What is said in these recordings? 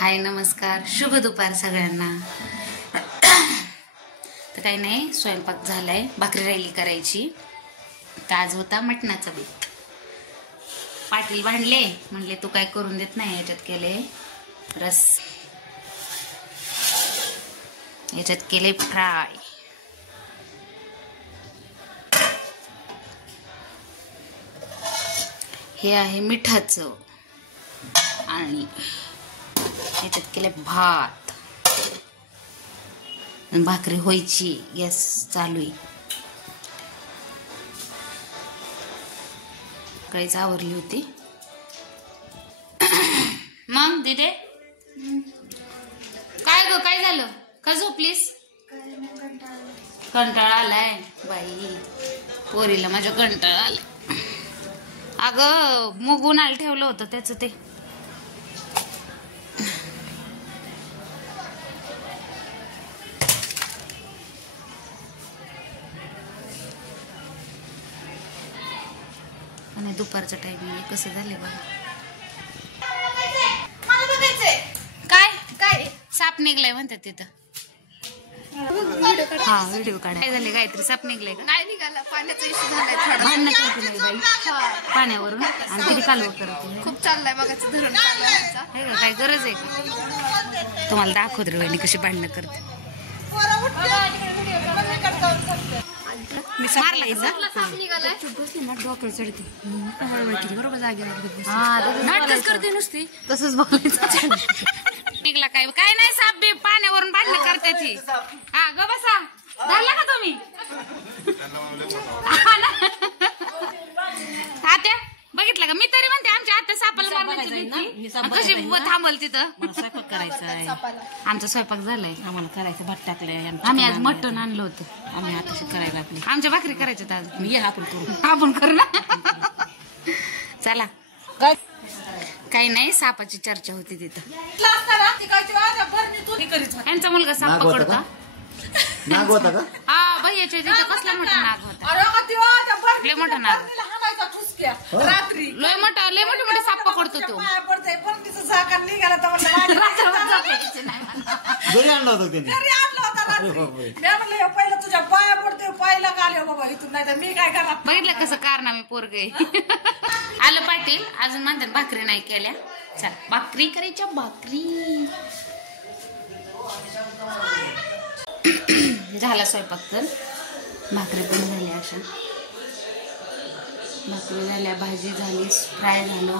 हाय नमस्कार, शुभ दुपार सगळ्यांना। तर काही नाही, स्वयंपाक झालाय, भाकरी राहिली करायची। तर आज होता मटणाचा बेत। पाटील भांडले, म्हणले तू काय करून देत नाही, याच्यात केले रस, याच्यात केले फ्राय। हे आहे मिठाचं आणि याच्यात केले भात, भाकरी व्हायची, गॅस चालू आहे। काहीच आवरली होती। मग दिदे काय ग, काय झालं? का झोपलीस? कंटाळा आलाय बाई, पोरीला माझ्या कंटाळा आलाय। अगं मूग उन्हाळा ठेवलं होतं त्याचं ते आणि दुपारचं टायमिंग कसं झाले बघा। काय काय साप निघलाय म्हणतात तिथं। हा व्हिडिओ काढ। काय झाले? काहीतरी साप निघलाय का? नाही निघाला, पाण्याचा इश्यू झालाय थोडा। भांडण करते नाही बाई पाण्यावरून, आणि किती कालवं करते। खूप चाललंय मगाचं धरण चाललंय। काय गरज आहे का? तुम्हाला दाखवत रे वहिनी कशी भांडणं करते। मारला डोक्यावर चढते बरोबर जागेवर, नाटकच करते नुसती, तसंच बोलायचं। निघला काय? काय नाही, साप बी पाण्यावरून भांडणं करते ती। हा ग बसा, झाला का तुम्ही? आत्या बघितलं का? मी तरी म्हणते आमच्या आत्या सापाला मारण्याची कशी थांबल तिथं। स्वयंपाक करायचा आहे, आमचा स्वयंपाक झालाय, आम्हाला करायचं, भात टाकलंय, आम्ही आज मटण आणलं होतं, आम्ही आता करायला आपली आमच्या भाकरी करायच्यात आज। ये आपण करू, आपण करू ना, चला। काही नाही, सापाची चर्चा होती तिथं। यांचा मुलगा साप पकडता नाग होता का? हा भैयाच्या तिथं कसला मोठा नाग होता, लय मोठा नाग, लय मोठा, लय मोठे मोठे साप पकडतो तो। घरी आणला होता त्याने? तुझ्या पाया पडते, पायला काल बाबा इथून, नाही तर मी काय करा। बघितलं कसं कारनामे पोरगे। आलं पाटील, अजून म्हणतात भाकरी नाही केल्या, चल भाकरी करायच्या, भाकरी। झाला स्वयंपाक, तर भाकरी पण झाल्या, अशा भाकरी झाल्या, भाजी झाली, फ्राय झालं।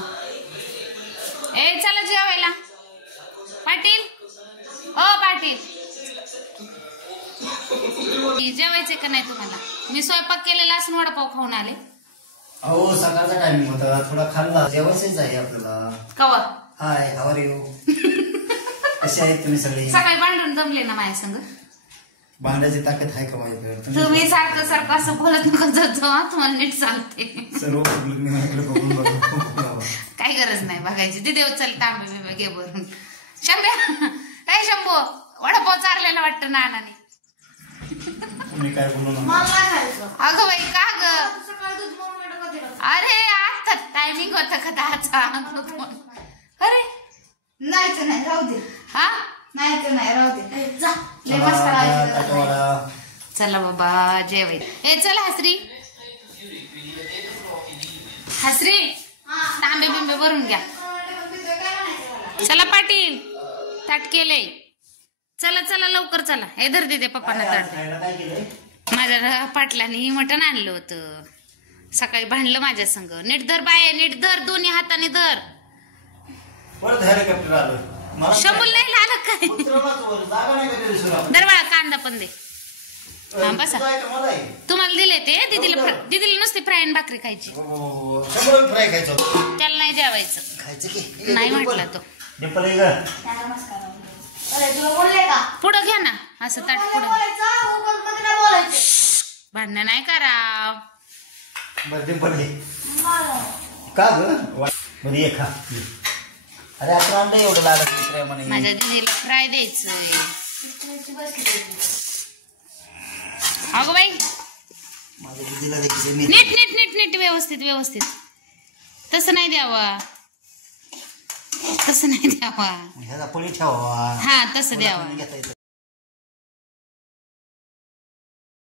ए चला जेवायला पाटील, ओ पाटील जेवायचे का नाही तुम्हाला? मी स्वयंपाक केलेला असून वडापाव खाऊन आले। अहो सकाळचा टायमिंग होता, थोडा खाल्ला, जेवायचंच आहे आपल्याला। कवा? हाय, हाव आर यू? कसे आहेत तुम्ही सगळे? सकाळी भांडून जमले ना माझ्या संग? भांड्याची ताकद आहे का माझ्याकडे? तुम्ही सारखं सारखं असं बोलत नका जात जाऊ, तुम्हाला नीट सांगते। सर्व काही गरज नाही बघायची, तिथे चल तांबे बिबे घे भरून। शंभ्या काय शंभू, वडापाव चारलेला वाटतं नानाने। तुम्ही काय बोलू नका। अगं बाई का ग? अरे आता टायमिंग होता का दहाचा? अरे नाहीच नाही, राहू दे। हा नाहीच नाही, राहू दे, जा। चला बाबा जेवाय। ए चल हसरी, हसरी तांबे बिंबे भरून घ्या। चला पाटील, ताट केलंय, चला चला लवकर चला। हे धर दे पप्पांना ताट। माझ्या पाटलाने मटण आणलं होतं, सकाळी भांडलं माझ्या संग। नीट धर बाय, नीट धर, दोन्ही हाताने धर। हेलिकॉप्टर आलं, शंभूल नाही आलं काय? दरवाळा कांदा पण दे। हा बसा, तुम्हाला दिले ते दीदीला नुसती फ्राय आणि भाकरी खायची, फ्राय खायचं, त्याला नाही जेवायचं, खायचं की नाही म्हटला तो। पुढं घ्या ना, असं ताट पुढं, भांडण नाही करा। का ग ये खा। अरे आता अंडे एवढं लागत म्हणे, माझ्या दीदीला फ्राय द्यायचंय। अगं बाई माझ्या दीदीला द्यायचं, नीट नीट नीट नीट नीट, व्यवस्थित व्यवस्थित, तसं नाही द्यावा। तसं नाही द्यावा. ह्याचा पळी ठेवावा. हा तसं द्यावा. घेता येतं.